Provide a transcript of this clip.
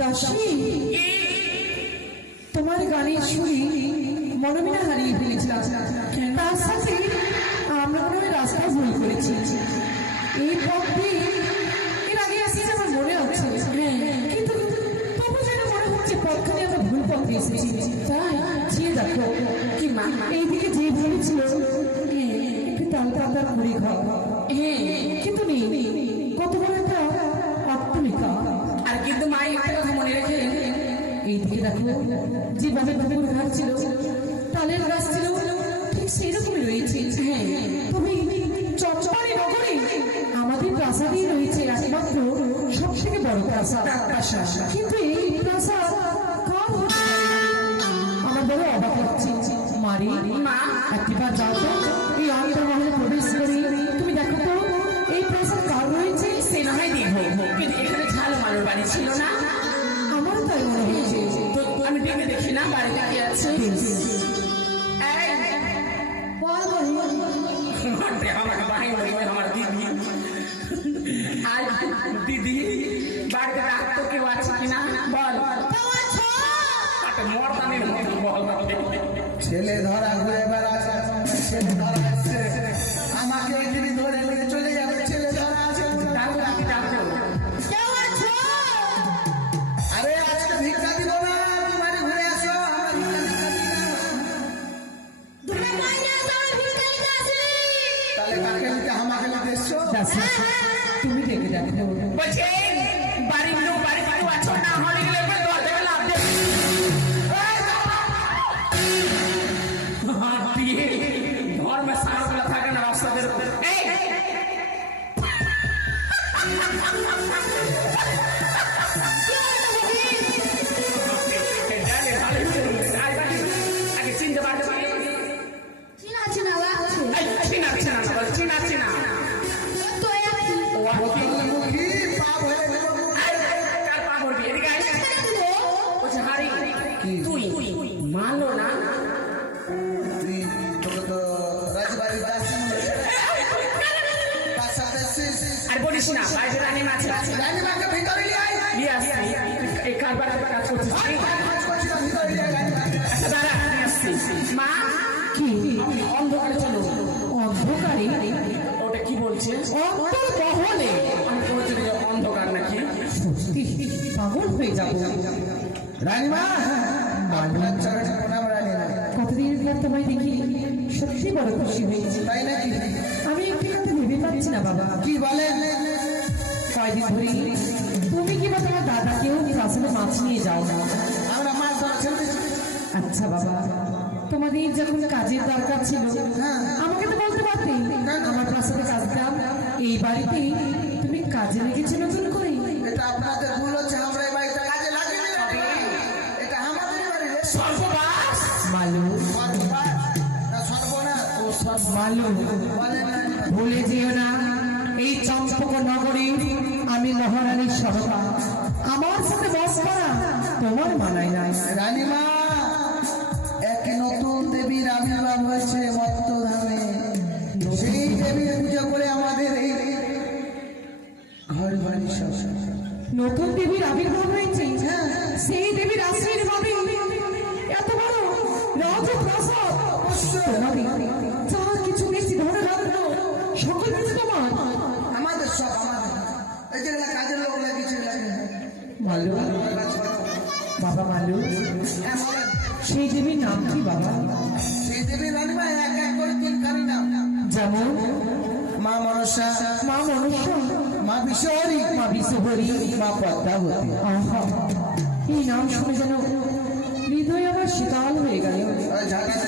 দাসী তোমার গানের সুরে মনোমিনা হারিয়ে ফেলেছিলাম, তার সাথে আমরা মনে রাস্তায় ভুল করেছি। এই পথ দিয়ে এর আগে আসছে আমার মনে হচ্ছে, কিন্তু তবু যেন মনে হচ্ছে পথখানে আমরা ভুল পথে এসেছি। তাই চেয়ে দেখো কি মা এইদিকে যে বলেছিল একটু তাল পাতার মুড়ি ঘর, কিন্তু নেই কত বড় একটা অট্টালিকা। আর কিন্তু মা একটা কথা মনে রেখে এইদিকে দেখো যেভাবে পুকুর ঘাট ছিল, তালের গাছ ছিল, ঠিক সেরকমই রয়েছে। তবে চট্টগ্রাম নগরে আমাদের প্রাসাদেই রয়েছে একমাত্র সব থেকে বড় প্রাসাদ। কিন্তু এই প্রাসাদ কার হতে পারে? আমার বড় অবাক লাগছে। মারি মা একবার যাও তো এই অন্তর্মহলে প্রবেশ করি, তুমি দেখো তো এই প্রাসাদ কার রয়েছে। সে না হয় দেখবো, কিন্তু এখানে ঝালো মালুর বাড়ি ছিল না? আমার তাই মনে হয়েছে। তো আমি দেখে দেখি না বাড়িতে কি আছে। আমার দিদি বাড়িতে রাখতো কেউ আছে কিনা বল। ছেলে ধরা ঘুরে বেড়াচ্ছে, ছেলে ধরা আসছে, আমাকে একদিন ধরে নিয়ে চলে যাবে। ছেলে ধরা আছে, আরে আজকে ভিক্ষা দিব না, তুমি বাড়ি ঘুরে আসো। তাহলে কাকে নিতে আমাকে নিতে এসছো? তুমি দেখে দেখো বলছে বাড়ির লোক বাড়িতে কেউ আছো না হলে গেলে ধর্মের সারগুলো থাকে না রাস্তাদের। আগে চিনতে পারতে পারি চিনাচ্ছি না তুই মানলো না আর বলিস না বাইরে রানিমা আছে, রানীমাকে ভিতরে নিয়ে আয়। এই কারবার কাজ করছিস মা কি অন্ধকারে চলো। অন্ধকারে? ওটা কি বলছে? অন্তর্মহলে? আমি বলছি অন্ধকার নাকি? পাগল হয়ে যাবো। রানীমা কতদিন পর তোমায় দেখি সত্যি বড় খুশি হয়েছি। তাই নাকি? আমি একটি কথা ভেবে পাচ্ছি না বাবা। কি বলে? কয়দিন ধরে তুমি কিংবা তোমার দাদাকেও প্রাসাদে মাছ নিয়ে যাও না। আমরা মাছ ধরা ছেড়েছি। আচ্ছা বাবা, তোমাদের যখন কাজের দরকার ছিল আমাকে তো বলতে পারতে, আমার প্রাসাদে কাজ দাও। এই বাড়িতে তুমি কাজে লেগেছো নতুন করে। এটা আপনাদের ভুল হচ্ছে, আমরা এই বাড়িতে কাজে লাগিয়ে দিলাম। এটা আমাদের বাড়ি রে। সর্বনাশ মালু মালু, ভুলে যেও না এই চম্পক নগরী আমি মহারানীর সভা, আমার সাথে বস করা তোমার মানায় নাই। রানীমা, এক নতুন দেবীর আবির্ভাব হয়েছে মত্তধামে। সেই দেবীর পুজো করে আমাদের এই ঘর বাড়ি সব। নতুন দেবীর আবির্ভাব হয়েছে, সেই দেবীর আশীর্বাদে এত বড় রাজপ্রাসাদ, যা কিছু বেশি ধরে রাখলো সকল কিছু তোমার। আমাদের সব আমাদের, এই যে কাজের লোক লাগিয়েছে। মালু বাবা, মালু সেই দেবীর নাম কি বাবা? সেই দেবী রানীমা এক এক করে তিনখানি নাম। যেমন মা মনসা, মা মনসা, মা বিশ্বহরী, মা বিশ্বহরী, মা পদ্মাবতী। এই নাম শুনে যেন হৃদয় আমার শীতল হয়ে গেল। ঝাঁকাতে